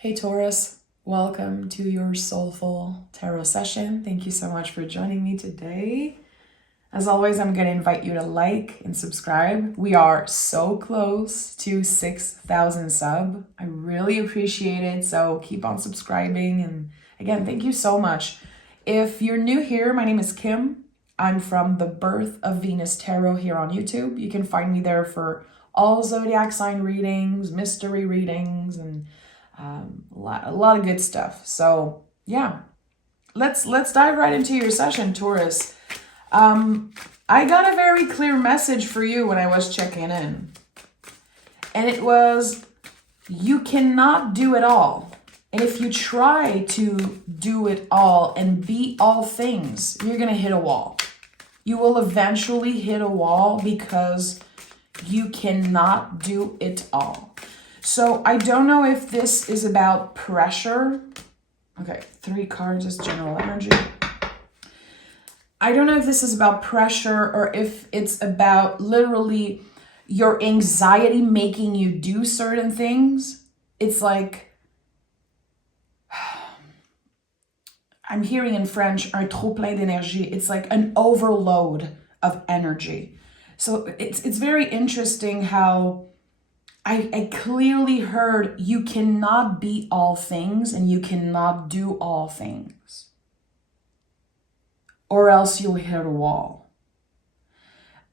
Hey Taurus, welcome to your soulful tarot session. Thank you so much for joining me today. As always, I'm going to invite you to like and subscribe. We are so close to 6,000 sub. I really appreciate it. So keep on subscribing. And again, thank you so much. If you're new here, my name is Kim. I'm from the Birth of Venus Tarot here on YouTube. You can find me there for all zodiac sign readings, mystery readings, and a lot of good stuff. So yeah, let's dive right into your session, Taurus. I got a very clear message for you when I was checking in, and it was, you cannot do it all. And if you try to do it all and be all things, you're gonna hit a wall. You will eventually hit a wall because you cannot do it all. So I don't know if this is about pressure. Okay, 3 cards is general energy. I don't know if this is about pressure or if it's about literally your anxiety making you do certain things. It's like, I'm hearing in French, un trop plein d'énergie. It's like an overload of energy. So it's very interesting how I clearly heard you cannot be all things and you cannot do all things, or else you'll hit a wall.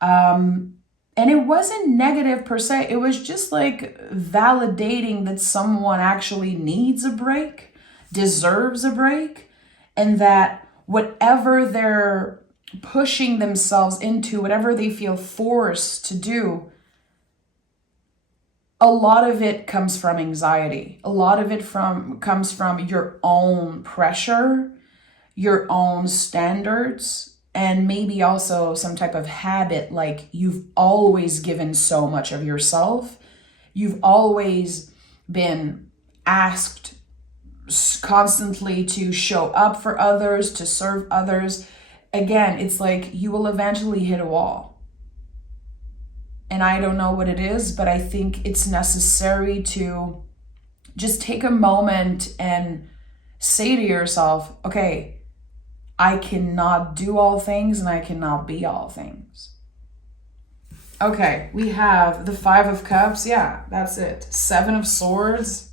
And it wasn't negative per se. It was just like validating that someone actually needs a break, deserves a break, and that whatever they're pushing themselves into, whatever they feel forced to do, a lot of it comes from anxiety. A lot of it comes from your own pressure, your own standards, and maybe also some type of habit, like you've always given so much of yourself. You've always been asked constantly to show up for others, to serve others. Again, it's like you will eventually hit a wall. And I don't know what it is, but I think it's necessary to just take a moment and say to yourself, okay, I cannot do all things and I cannot be all things. Okay, we have the 5 of Cups. Yeah, that's it. 7 of Swords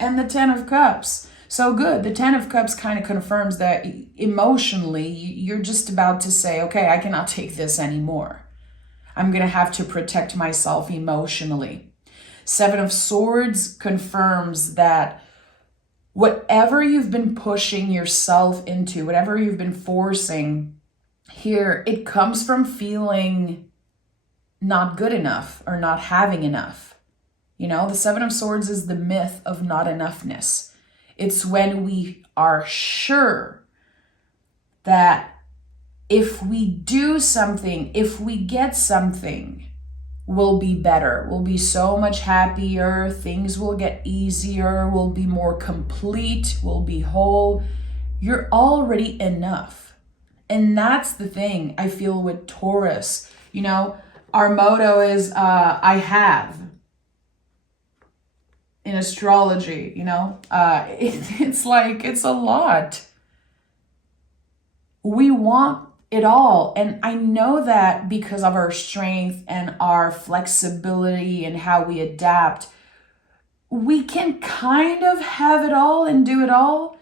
and the 10 of Cups. So good. The 10 of Cups kind of confirms that emotionally you're just about to say, okay, I cannot take this anymore. I'm going to have to protect myself emotionally. 7 of Swords confirms that whatever you've been pushing yourself into, whatever you've been forcing here, it comes from feeling not good enough or not having enough. You know, the 7 of Swords is the myth of not enoughness. It's when we are sure that if we do something, if we get something, we'll be better. We'll be so much happier. Things will get easier. We'll be more complete. We'll be whole. You're already enough. And that's the thing I feel with Taurus. You know, our motto is, I have. In astrology, you know, it's like, it's a lot. We want it all. And I know that because of our strength and our flexibility and how we adapt, we can kind of have it all and do it all,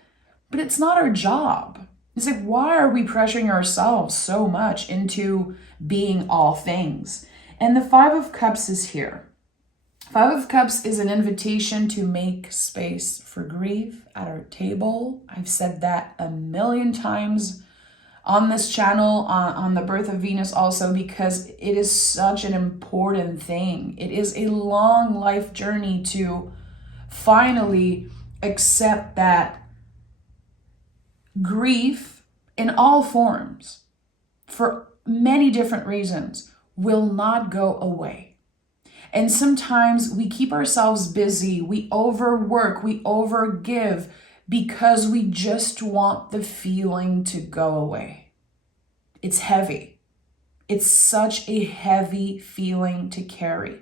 but it's not our job. It's like, why are we pressuring ourselves so much into being all things? And the 5 of Cups is here. 5 of Cups is an invitation to make space for grief at our table. I've said that a million times on this channel, on the Birth of Venus also, because it is such an important thing. It is a long life journey to finally accept that grief in all forms, for many different reasons, will not go away. And sometimes we keep ourselves busy, we overwork, we overgive because we just want the feeling to go away. It's heavy. It's such a heavy feeling to carry.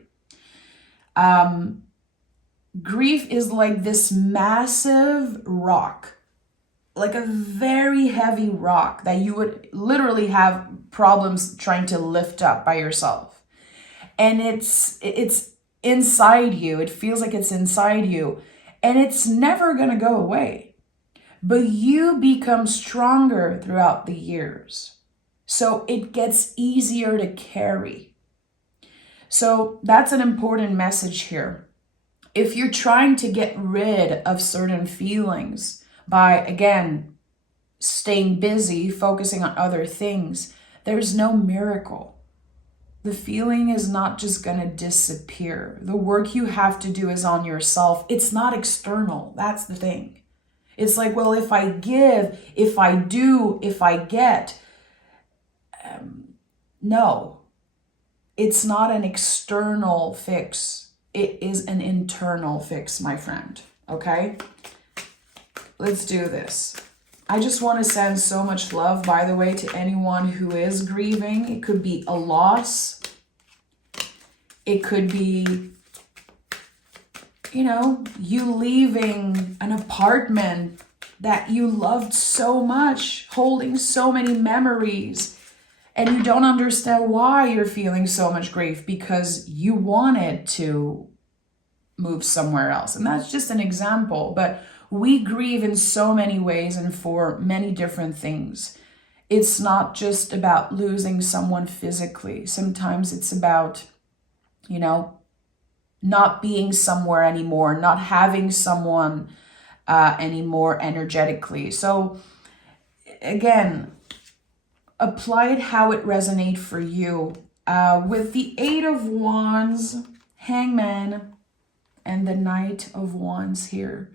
grief is like this massive rock, like a very heavy rock that you would literally have problems trying to lift up by yourself. And it's inside you. It feels like it's inside you, and it's never going to go away. But you become stronger throughout the years. So it gets easier to carry. So that's an important message here. If you're trying to get rid of certain feelings by, again, staying busy, focusing on other things, there's no miracle. The feeling is not just going to disappear. The work you have to do is on yourself. It's not external. That's the thing. It's like, well, if I give, if I do, if I get. No, it's not an external fix. It is an internal fix, my friend. Okay? Let's do this. I just want to send so much love, by the way, to anyone who is grieving. It could be a loss. It could be, you leaving an apartment that you loved so much, holding so many memories, and you don't understand why you're feeling so much grief because you wanted to move somewhere else. And that's just an example, but we grieve in so many ways and for many different things. It's not just about losing someone physically. Sometimes it's about, not being somewhere anymore, not having someone anymore energetically. So again, apply it how it resonates for you. With the Eight of Wands, Hangman, and the Knight of Wands here.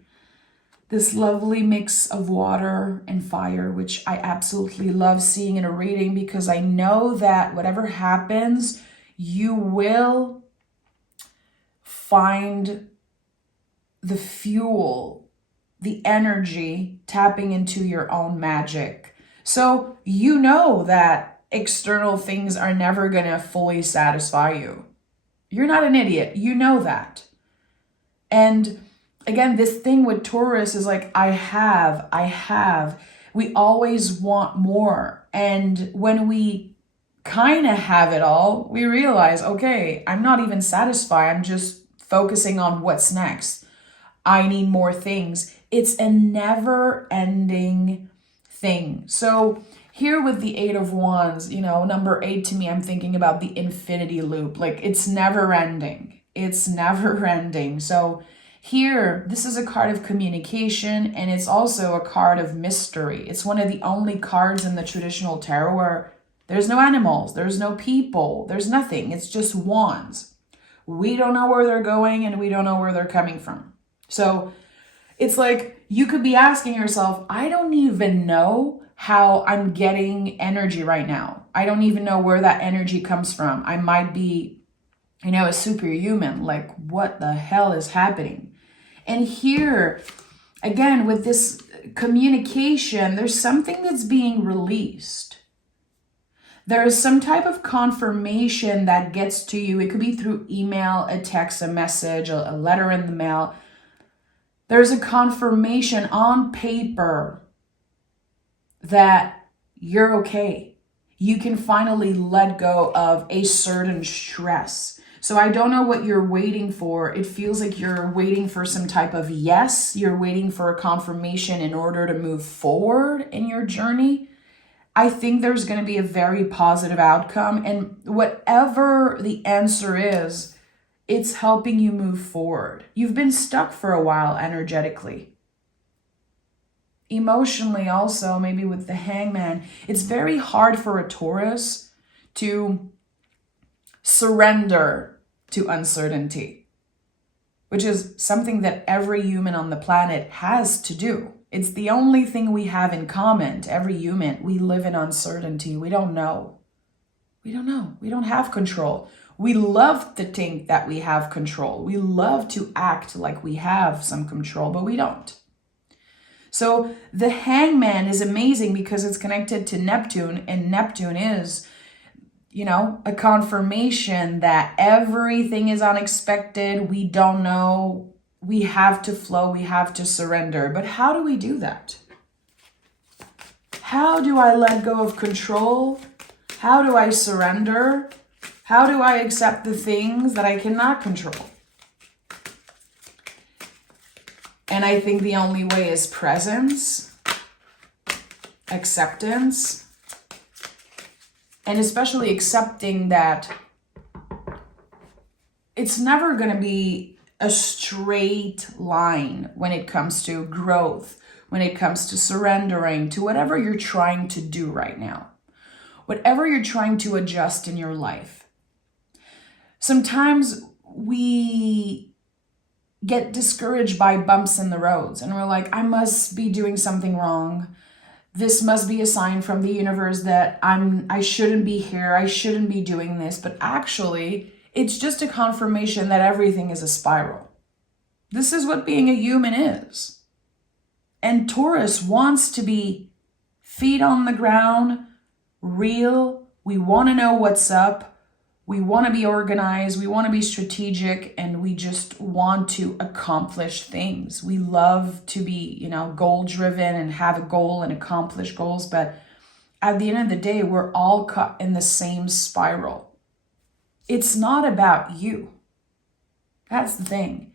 This lovely mix of water and fire, which I absolutely love seeing in a reading because I know that whatever happens, you will find the fuel, the energy, tapping into your own magic. So you know that external things are never going to fully satisfy you. You're not an idiot. You know that. And again, this thing with Taurus is like, I have. We always want more. And when we kind of have it all, we realize, okay, I'm not even satisfied. I'm just focusing on what's next. I need more things. It's a never ending thing. So here with the Eight of Wands, number 8 to me, I'm thinking about the infinity loop. Like it's never ending. It's never ending. So here, this is a card of communication, and it's also a card of mystery. It's one of the only cards in the traditional tarot where there's no animals, there's no people, there's nothing. It's just wands. We don't know where they're going, and we don't know where they're coming from. So it's like you could be asking yourself, I don't even know how I'm getting energy right now. I don't even know where that energy comes from. I might be a superhuman, like what the hell is happening? And here, again, with this communication, there's something that's being released. There is some type of confirmation that gets to you. It could be through email, a text, a message, a letter in the mail. There's a confirmation on paper that you're okay. You can finally let go of a certain stress. So I don't know what you're waiting for. It feels like you're waiting for some type of yes. You're waiting for a confirmation in order to move forward in your journey. I think there's going to be a very positive outcome. And whatever the answer is, it's helping you move forward. You've been stuck for a while energetically. Emotionally also, maybe with the Hangman, it's very hard for a Taurus to surrender to uncertainty, which is something that every human on the planet has to do. It's the only thing we have in common to every human. We live in uncertainty. We don't know. We don't know. We don't have control. We love to think that we have control. We love to act like we have some control, but we don't. So the Hangman is amazing because it's connected to Neptune, and Neptune is, a confirmation that everything is unexpected. We don't know we have to flow, we have to surrender. But how do we do that? How do I let go of control? How do I surrender? How do I accept the things that I cannot control? And I think the only way is presence, acceptance, and especially accepting that it's never going to be a straight line when it comes to growth, when it comes to surrendering to whatever you're trying to do right now, whatever you're trying to adjust in your life. Sometimes we get discouraged by bumps in the roads and we're like, I must be doing something wrong. This must be a sign from the universe that I shouldn't be here. I shouldn't be doing this. But actually, it's just a confirmation that everything is a spiral. This is what being a human is. And Taurus wants to be feet on the ground, real. We want to know what's up. We want to be organized. We want to be strategic. And we just want to accomplish things. We love to be, goal driven and have a goal and accomplish goals. But at the end of the day, we're all caught in the same spiral. It's not about you. That's the thing.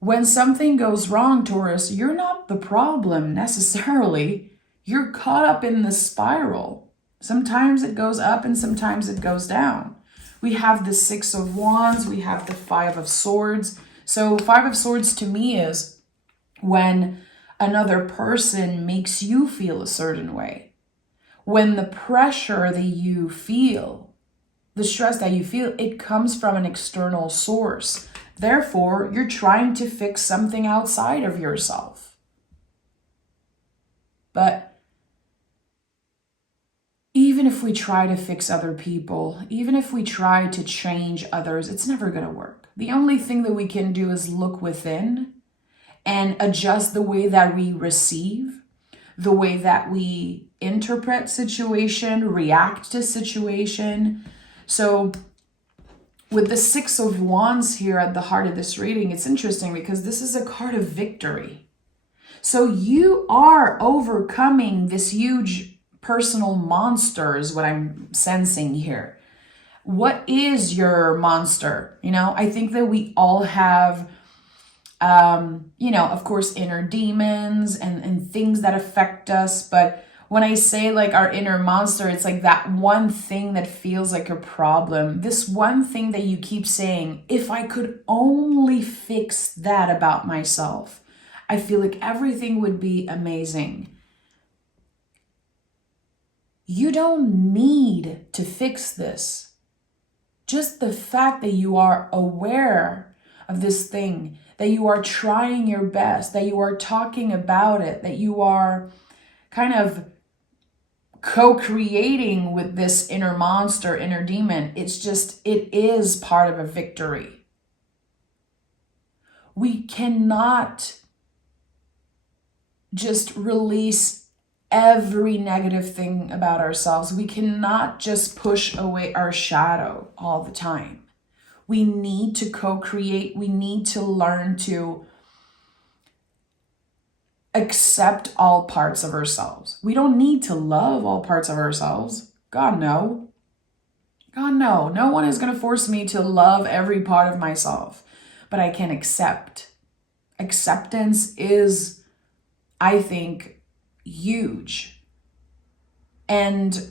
When something goes wrong, Taurus, you're not the problem necessarily. You're caught up in the spiral. Sometimes it goes up and sometimes it goes down. We have the 6 of Wands. We have the 5 of Swords. So 5 of Swords to me is when another person makes you feel a certain way. When the pressure that you feel, the stress that you feel, it comes from an external source. Therefore, you're trying to fix something outside of yourself. But even if we try to fix other people, even if we try to change others, it's never going to work. The only thing that we can do is look within and adjust the way that we receive, the way that we interpret situation, react to situation. So with the 6 of Wands here at the heart of this reading, it's interesting because this is a card of victory. So you are overcoming this huge personal monster is what I'm sensing here. What is your monster? I think that we all have, of course, inner demons and things that affect us. But when I say like our inner monster, it's like that one thing that feels like a problem. This one thing that you keep saying, if I could only fix that about myself, I feel like everything would be amazing. You don't need to fix this. Just the fact that you are aware of this thing, that you are trying your best, that you are talking about it, that you are kind of co-creating with this inner monster, inner demon, it is part of a victory. We cannot just release every negative thing about ourselves. We cannot just push away our shadow all the time. We need to co-create. We need to learn to accept all parts of ourselves. We don't need to love all parts of ourselves. God, no. God, no. No one is going to force me to love every part of myself. But I can accept. Acceptance is, I think, huge. And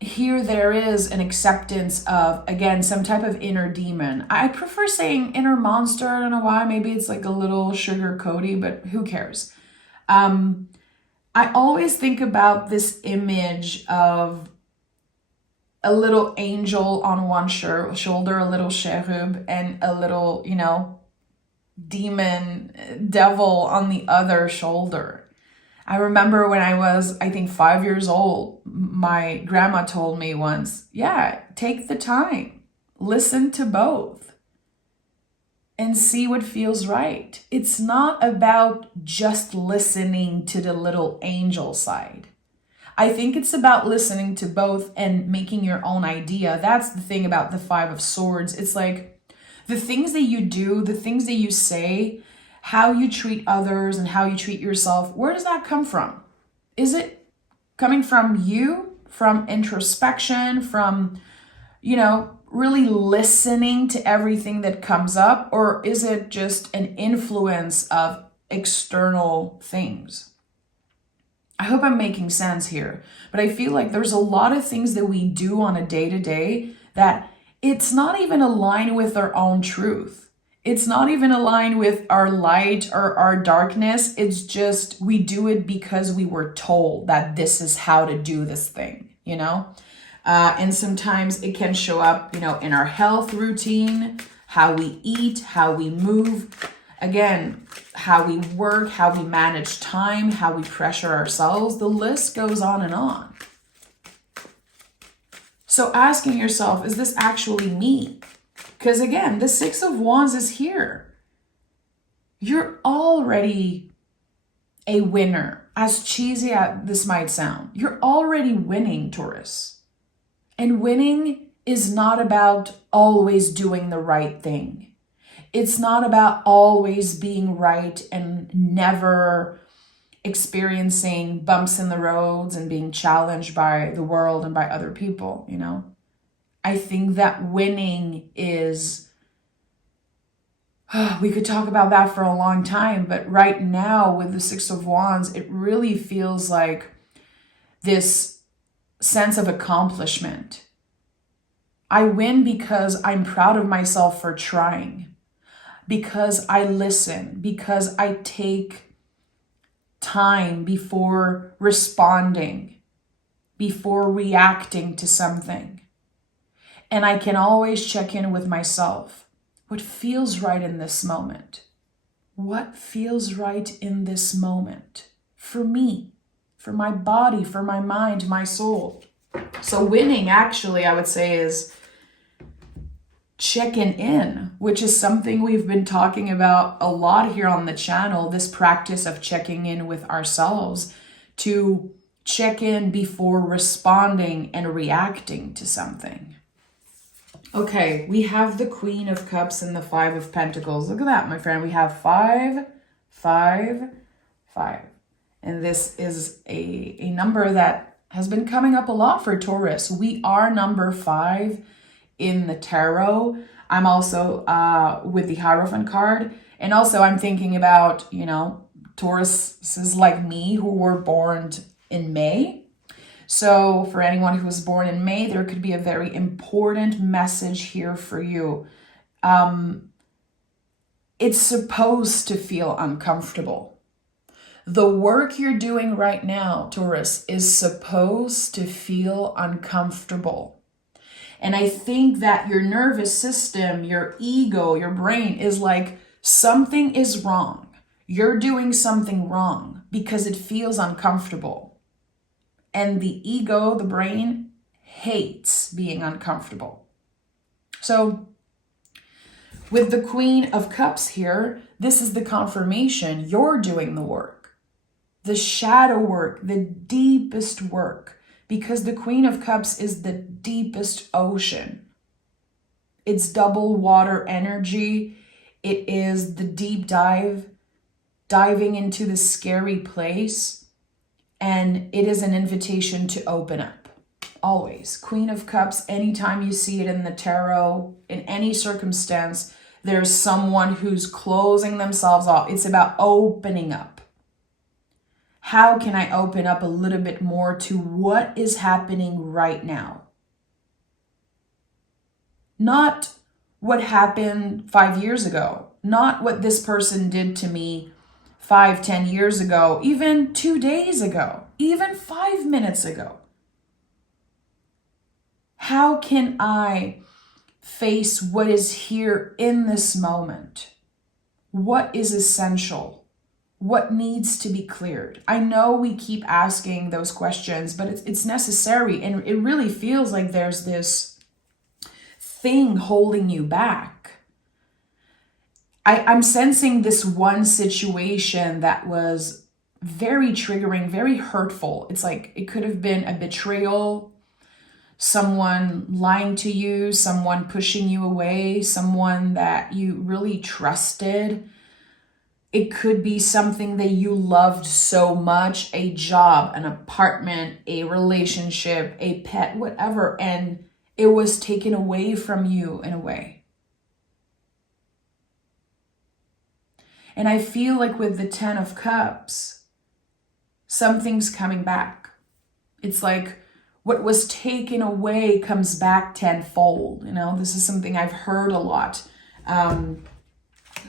here there is an acceptance of, again, some type of inner demon. I prefer saying inner monster. I don't know why. Maybe it's like a little sugar-coaty, but who cares? I always think about this image of a little angel on one shoulder, a little cherub, and a little, demon, devil on the other shoulder. I remember when I was, I think, 5 years old, my grandma told me once, take the time, listen to both, and see what feels right. It's not about just listening to the little angel side. I think it's about listening to both and making your own idea. That's the thing about the 5 of Swords. It's like the things that you do, the things that you say, how you treat others and how you treat yourself, where does that come from? Is it coming from you, from introspection, from, really listening to everything that comes up? Or is it just an influence of external things? I hope I'm making sense here, but I feel like there's a lot of things that we do on a day-to-day that it's not even aligned with our own truth. It's not even aligned with our light or our darkness. It's just we do it because we were told that this is how to do this thing, And sometimes it can show up, in our health routine, how we eat, how we move. Again, how we work, how we manage time, how we pressure ourselves. The list goes on and on. So asking yourself, is this actually me? Because again, the Six of Wands is here. You're already a winner. As cheesy as this might sound, you're already winning, Taurus. And winning is not about always doing the right thing. It's not about always being right and never experiencing bumps in the roads and being challenged by the world and by other people, I think that winning is, we could talk about that for a long time, but right now with the Six of Wands, it really feels like this sense of accomplishment. I win because I'm proud of myself for trying. Because I listen, because I take time before responding, before reacting to something. And I can always check in with myself. What feels right in this moment? What feels right in this moment? For me, for my body, for my mind, my soul. So winning, actually, I would say is checking in, which is something we've been talking about a lot here on the channel, this practice of checking in with ourselves, to check in before responding and reacting to something. Okay, we have the Queen of Cups and the Five of Pentacles. Look at that, my friend. We have 5, 5, 5. And this is a number that has been coming up a lot for Taurus. We are number 5 in the tarot. I'm also with the Hierophant card. And also I'm thinking about, Tauruses like me who were born in May. So for anyone who was born in May, there could be a very important message here for you. It's supposed to feel uncomfortable. The work you're doing right now, Taurus, is supposed to feel uncomfortable. And I think that your nervous system, your ego, your brain is like, something is wrong. You're doing something wrong because it feels uncomfortable. And the ego, the brain, hates being uncomfortable. So with the Queen of Cups here, this is the confirmation you're doing the work. The shadow work, the deepest work. Because the Queen of Cups is the deepest ocean. It's double water energy. It is the deep dive, diving into the scary place. And it is an invitation to open up. Always. Queen of Cups, anytime you see it in the tarot, in any circumstance, there's someone who's closing themselves off. It's about opening up. How can I open up a little bit more to what is happening right now? Not what happened 5 years ago. Not what this person did to me 5, 10 years ago, even 2 days ago, even 5 minutes ago. How can I face what is here in this moment? What is essential? What needs to be cleared? I know we keep asking those questions, but it's necessary. And it really feels like there's this thing holding you back. I'm sensing this one situation that was very triggering, very hurtful. It's like it could have been a betrayal, someone lying to you, someone pushing you away, someone that you really trusted. It could be something that you loved so much, a job, an apartment, a relationship, a pet, whatever, and it was taken away from you in a way. And I feel like with the 10 of Cups, something's coming back. It's like what was taken away comes back tenfold. You know, this is something I've heard a lot.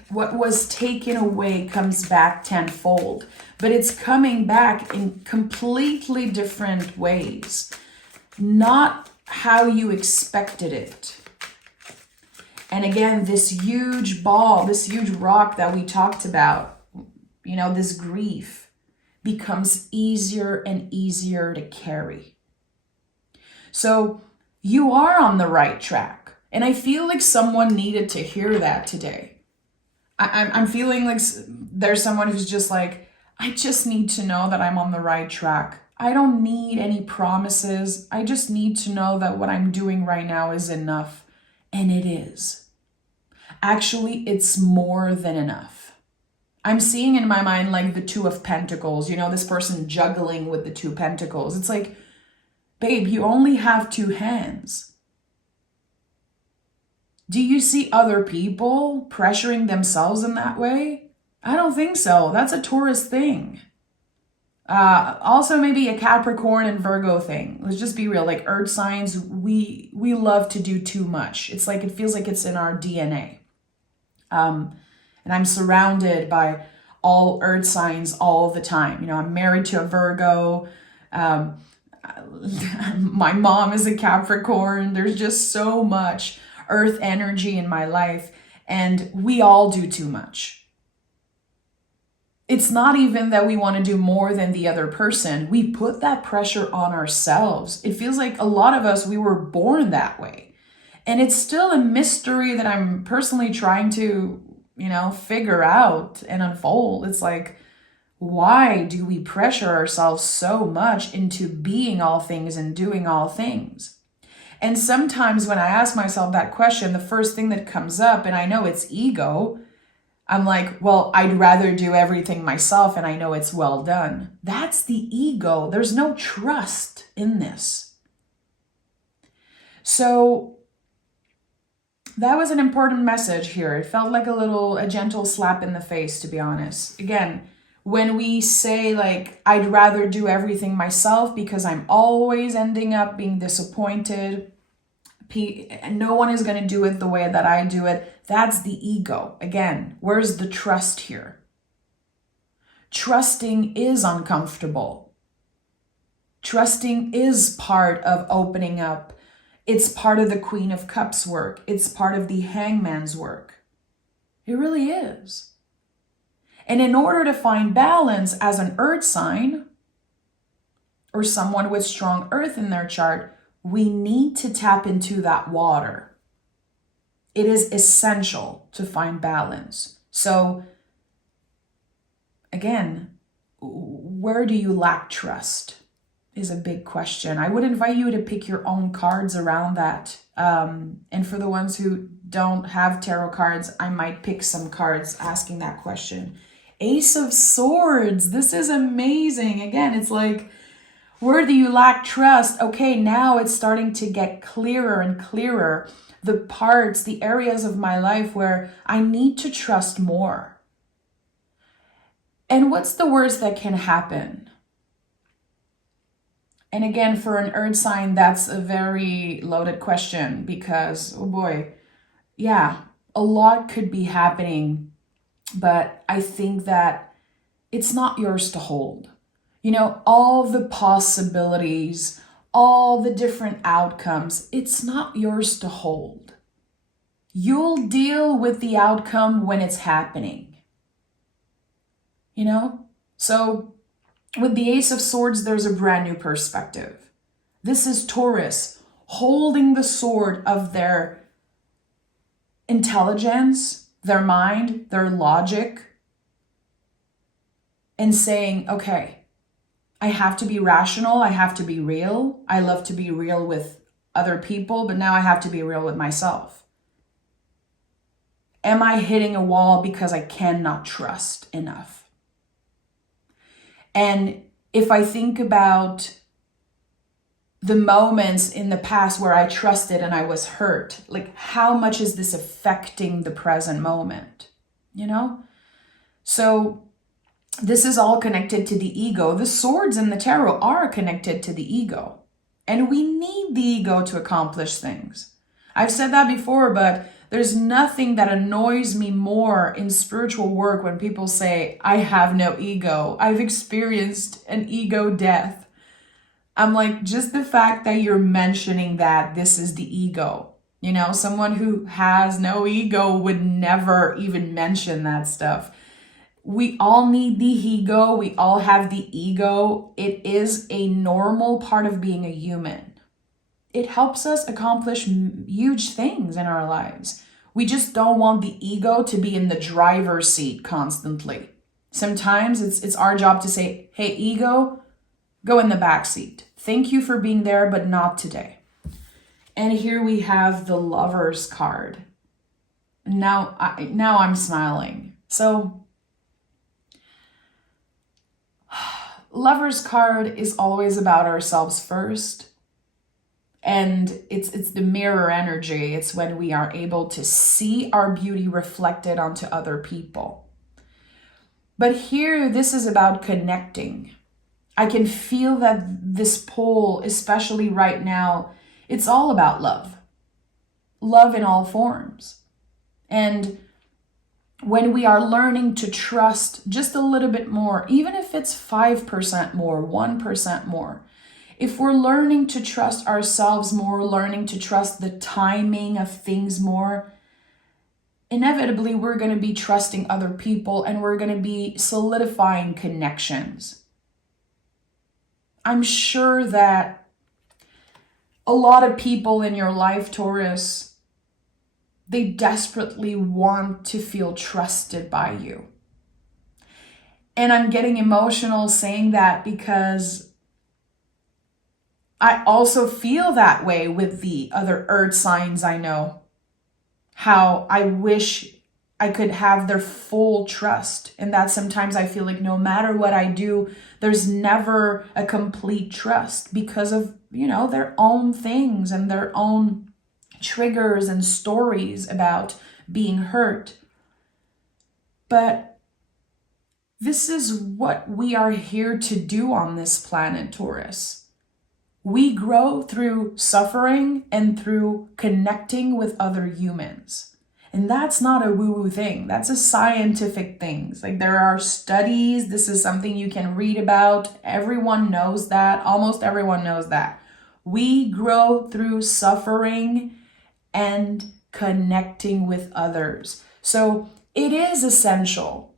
What was taken away comes back tenfold, but it's coming back in completely different ways, not how you expected it. And again, this huge ball, this huge rock that we talked about, you know, this grief becomes easier and easier to carry. So you are on the right track. And I feel like someone needed to hear that today. I'm feeling like there's someone who's just like, I just need to know that I'm on the right track. I don't need any promises. I just need to know that what I'm doing right now is enough. And it is. Actually, it's more than enough. I'm seeing in my mind like the Two of Pentacles, you know, this person juggling with the Two Pentacles. It's like, babe, you only have two hands. Do you see other people pressuring themselves in that way? I don't think so. That's a Taurus thing. Also maybe a Capricorn and Virgo thing. Let's just be real. Like earth signs, we love to do too much. It's like, it feels like it's in our DNA. And I'm surrounded by all earth signs all the time. You know, I'm married to a Virgo. My mom is a Capricorn. There's just so much earth energy in my life, and we all do too much. It's not even that we want to do more than the other person. We put that pressure on ourselves. It feels like a lot of us, we were born that way. And it's still a mystery that I'm personally trying to, you know, figure out and unfold. It's like, why do we pressure ourselves so much into being all things and doing all things? And sometimes when I ask myself that question, the first thing that comes up, and I know it's ego, I'm like, well, I'd rather do everything myself and I know it's well done. That's the ego. There's no trust in this. So that was an important message here. It felt like a gentle slap in the face, to be honest. Again, when we say like, I'd rather do everything myself because I'm always ending up being disappointed, and no one is going to do it the way that I do it, that's the ego. Again, where's the trust here? Trusting is uncomfortable. Trusting is part of opening up. It's part of the Queen of Cups work. It's part of the Hangman's work. It really is. And in order to find balance as an earth sign or someone with strong earth in their chart, we need to tap into that water. It is essential to find balance. So again, where do you lack trust is a big question. I would invite you to pick your own cards around that. And for the ones who don't have tarot cards, I might pick some cards asking that question. Ace of Swords. This is amazing. Again, it's like, where do you lack trust? Okay, now it's starting to get clearer and clearer. The parts, the areas of my life where I need to trust more. And what's the worst that can happen? And again, for an earth sign, that's a very loaded question because, oh boy, yeah, a lot could be happening, but I think that it's not yours to hold. You know, all the possibilities, all the different outcomes, it's not yours to hold. You'll deal with the outcome when it's happening. You know? So with the Ace of Swords, there's a brand new perspective. This is Taurus holding the sword of their intelligence, their mind, their logic, and saying, okay, I have to be rational. I have to be real. I love to be real with other people, but now I have to be real with myself. Am I hitting a wall because I cannot trust enough? And if I think about the moments in the past where I trusted and I was hurt, like how much is this affecting the present moment? You know? So this is all connected to the ego. The swords in the tarot are connected to the ego. And we need the ego to accomplish things. I've said that before, but there's nothing that annoys me more in spiritual work when people say, I have no ego. I've experienced an ego death. I'm like, just the fact that you're mentioning that this is the ego. You know, someone who has no ego would never even mention that stuff. We all need the ego. We all have the ego. It is a normal part of being a human. It helps us accomplish huge things in our lives. We just don't want the ego to be in the driver's seat constantly. Sometimes it's our job to say, hey, ego, go in the back seat. Thank you for being there, but not today. And here we have the Lover's card. Now I'm smiling. So Lover's card is always about ourselves first. And it's the mirror energy. It's when we are able to see our beauty reflected onto other people. But here, this is about connecting. I can feel that this pull, especially right now, it's all about love. Love in all forms. And when we are learning to trust just a little bit more, even if it's 5% more, 1% more, if we're learning to trust ourselves more, learning to trust the timing of things more, inevitably we're going to be trusting other people and we're going to be solidifying connections. I'm sure that a lot of people in your life, Taurus, they desperately want to feel trusted by you. And I'm getting emotional saying that because I also feel that way with the other earth signs I know. How I wish I could have their full trust. And that sometimes I feel like no matter what I do, there's never a complete trust because of, their own things and their own triggers and stories about being hurt. But this is what we are here to do on this planet, Taurus. We grow through suffering and through connecting with other humans. And that's not a woo-woo thing. That's a scientific thing. Like there are studies. This is something you can read about. Everyone knows that. Almost everyone knows that. We grow through suffering and connecting with others. So it is essential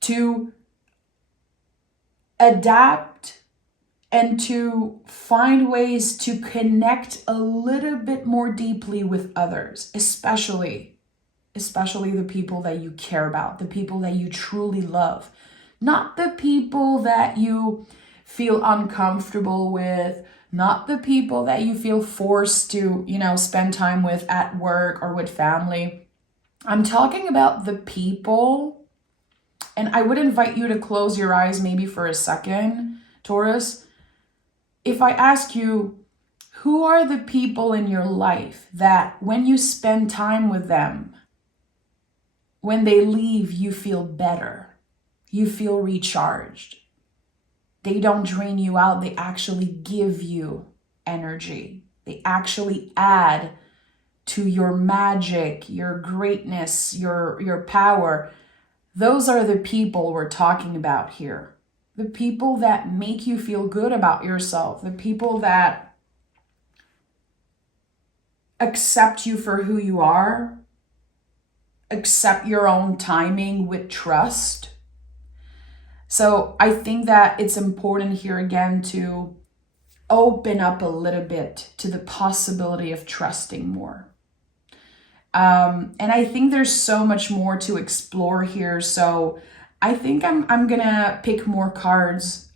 to adapt and to find ways to connect a little bit more deeply with others, especially the people that you care about, the people that you truly love, not the people that you feel uncomfortable with, not the people that you feel forced to, spend time with at work or with family. I'm talking about the people, and I would invite you to close your eyes maybe for a second, Taurus. If I ask you, who are the people in your life that when you spend time with them, when they leave, you feel better, you feel recharged? They don't drain you out. They actually give you energy. They actually add to your magic, your greatness, your power. Those are the people we're talking about here. The people that make you feel good about yourself, the people that accept you for who you are, accept your own timing with trust. So I think that it's important here again to open up a little bit to the possibility of trusting more. And I think there's so much more to explore here. So I think I'm gonna pick more cards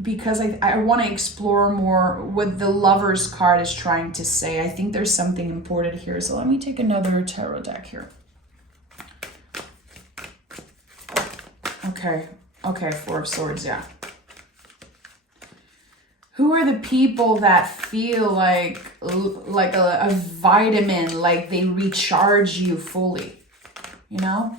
because I want to explore more what the Lover's card is trying to say. I think there's something important here. So let me take another tarot deck here. Okay, Four of Swords, yeah. Who are the people that feel like a vitamin, like they recharge you fully, you know?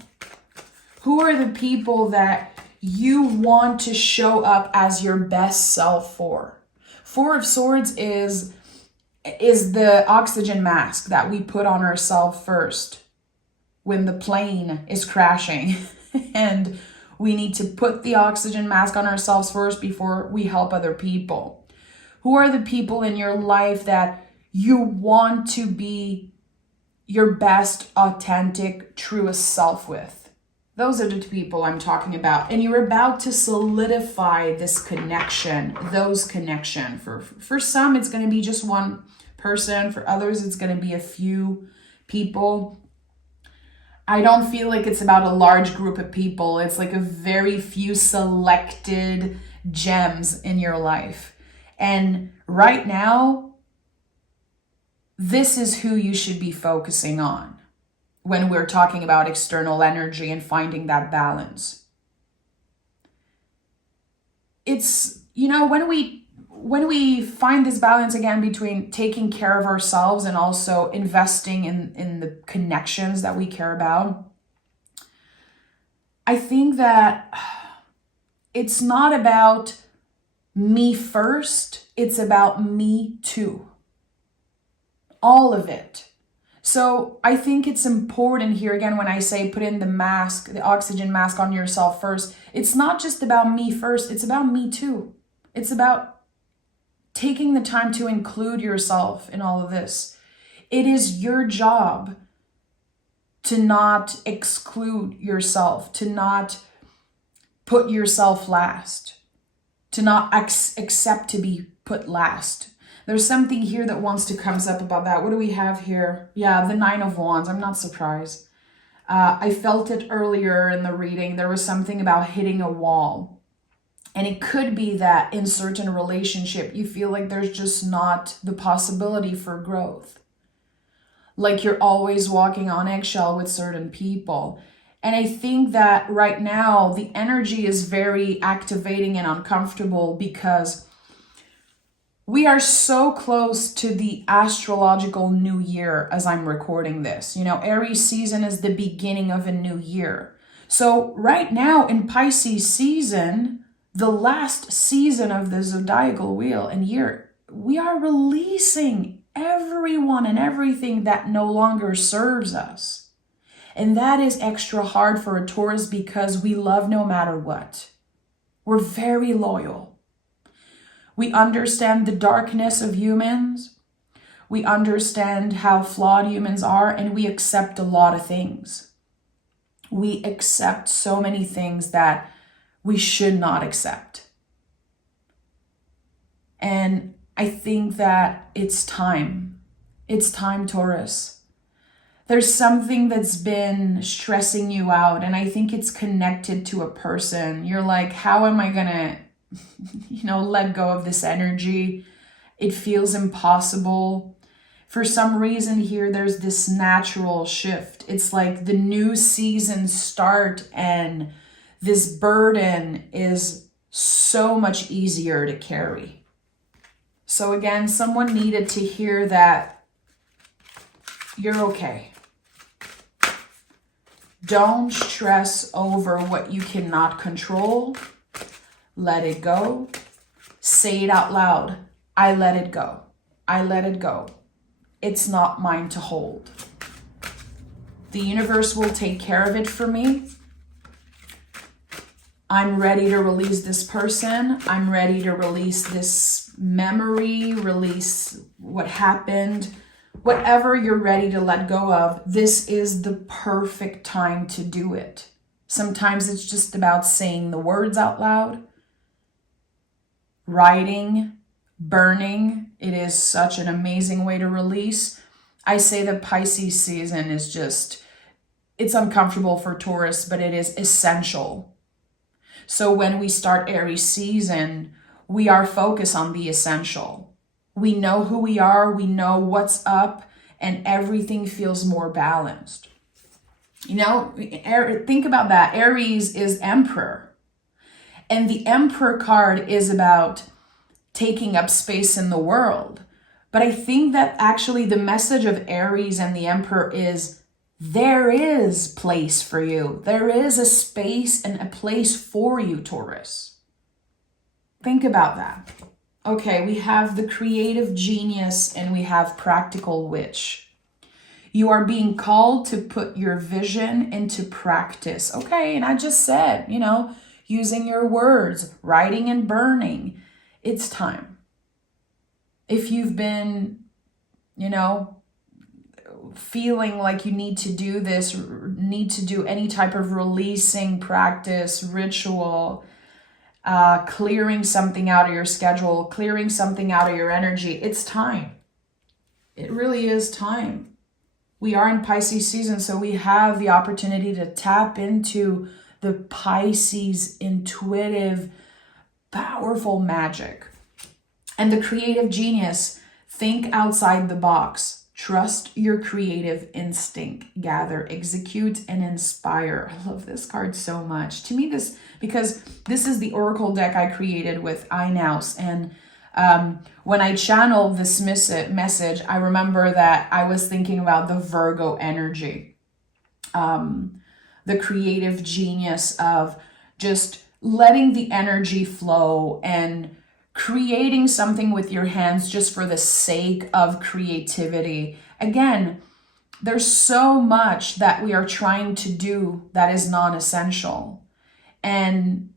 Who are the people that you want to show up as your best self for? Four of Swords is the oxygen mask that we put on ourselves first when the plane is crashing. And we need to put the oxygen mask on ourselves first before we help other people. Who are the people in your life that you want to be your best, authentic, truest self with? Those are the people I'm talking about. And you're about to solidify this connection, those connection. For some, it's going to be just one person. For others, it's going to be a few people. I don't feel like it's about a large group of people. It's like a very few selected gems in your life. And right now, this is who you should be focusing on when we're talking about external energy and finding that balance. It's, you know, when we find this balance again between taking care of ourselves and also investing in the connections that we care about, I think that it's not about me first, it's about me too. All of it. So I think it's important here, again, when I say put in the mask, the oxygen mask on yourself first, it's not just about me first, it's about me too. It's about taking the time to include yourself in all of this. It is your job to not exclude yourself, to not put yourself last, to not accept to be put last. There's something here that wants to comes up about that. What do we have here? Yeah, the Nine of Wands. I'm not surprised. I felt it earlier in the reading. There was something about hitting a wall. And it could be that in certain relationship, you feel like there's just not the possibility for growth. Like you're always walking on eggshell with certain people. And I think that right now, the energy is very activating and uncomfortable because we are so close to the astrological new year as I'm recording this. You know, Aries season is the beginning of a new year. So right now in Pisces season, the last season of the zodiacal wheel and year, we are releasing everyone and everything that no longer serves us. And that is extra hard for a Taurus because we love no matter what. We're very loyal. We understand the darkness of humans. We understand how flawed humans are, and we accept a lot of things. We accept so many things that we should not accept. And I think that it's time. It's time, Taurus. There's something that's been stressing you out, and I think it's connected to a person. You're like, how am I gonna let go of this energy? It feels impossible. For some reason here, there's this natural shift. It's like the new season start and this burden is so much easier to carry. So again, someone needed to hear that you're okay. Don't stress over what you cannot control. Let it go. Say it out loud. I let it go. I let it go. It's not mine to hold. The universe will take care of it for me. I'm ready to release this person. I'm ready to release this memory, release what happened. Whatever you're ready to let go of, this is the perfect time to do it. Sometimes it's just about saying the words out loud. Writing, burning, it is such an amazing way to release. I say the Pisces season is just, it's uncomfortable for Taurus, but it is essential. So when we start Aries season, we are focused on the essential. We know who we are, we know what's up, and everything feels more balanced. You know, think about that. Aries is Emperor. And the Emperor card is about taking up space in the world. But I think that actually the message of Aries and the Emperor is there is place for you. There is a space and a place for you, Taurus. Think about that. Okay, we have the creative genius and we have practical witch. You are being called to put your vision into practice. Okay, and I just said, you know, using your words, writing and burning. It's time. If you've been, you know, feeling like you need to do this, need to do any type of releasing practice, ritual, clearing something out of your schedule, clearing something out of your energy, it's time. It really is time. We are in Pisces season, so we have the opportunity to tap into the Pisces intuitive, powerful magic. And the creative genius, think outside the box. Trust your creative instinct. Gather, execute, and inspire. I love this card so much. To me, because this is the oracle deck I created with iNows. And when I channeled this message, I remember that I was thinking about the Virgo energy. The creative genius of just letting the energy flow and creating something with your hands just for the sake of creativity. Again, there's so much that we are trying to do that is non-essential. And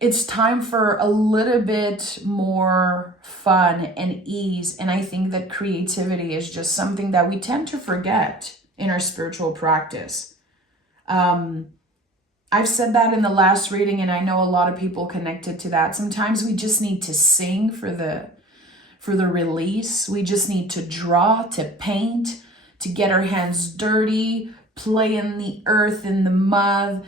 it's time for a little bit more fun and ease. And I think that creativity is just something that we tend to forget in our spiritual practice. I've said that in the last reading, and I know a lot of people connected to that. Sometimes we just need to sing for the release. We just need to draw, to paint, to get our hands dirty, play in the earth, in the mud,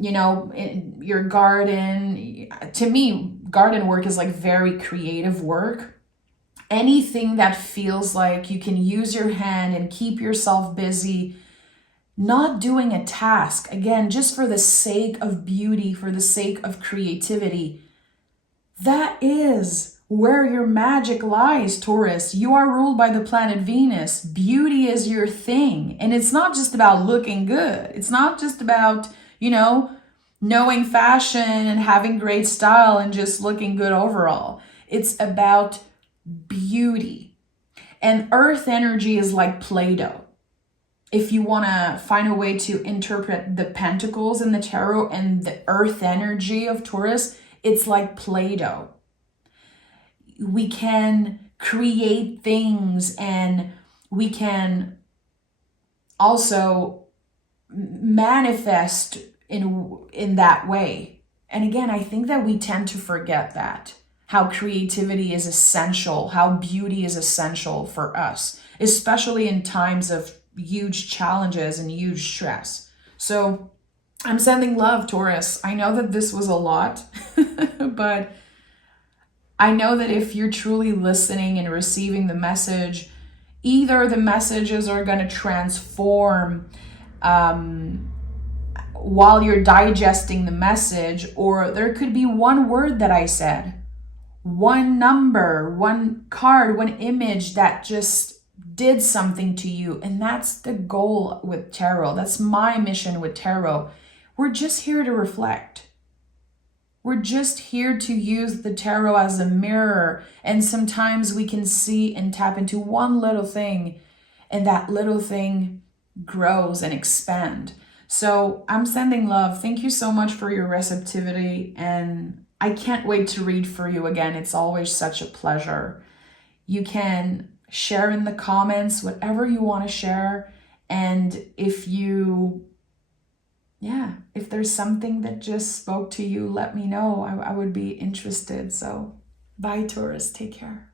you know, in your garden. To me, garden work is like very creative work. Anything that feels like you can use your hand and keep yourself busy, not doing a task, again, just for the sake of beauty, for the sake of creativity. That is where your magic lies, Taurus. You are ruled by the planet Venus. Beauty is your thing. And it's not just about looking good. It's not just about, you know, knowing fashion and having great style and just looking good overall. It's about beauty. And earth energy is like Play-Doh. If you want to find a way to interpret the pentacles in the tarot and the earth energy of Taurus, it's like Play-Doh. We can create things and we can also manifest in that way. And again, I think that we tend to forget that, how creativity is essential, how beauty is essential for us, especially in times of huge challenges and huge stress. So I'm sending love, Taurus. I know that this was a lot, but I know that if you're truly listening and receiving the message, either the messages are going to transform while you're digesting the message, or there could be one word that I said, one number, one card, one image that just did something to you. And that's the goal with tarot. That's my mission with tarot. We're just here to reflect. We're just here to use the tarot as a mirror. And sometimes we can see and tap into one little thing, and that little thing grows and expand. So I'm sending love. Thank you so much for your receptivity. And I can't wait to read for you again. It's always such a pleasure. You can share in the comments whatever you want to share. And if there's something that just spoke to you, let me know. I would be interested. So bye, Taurus. Take care.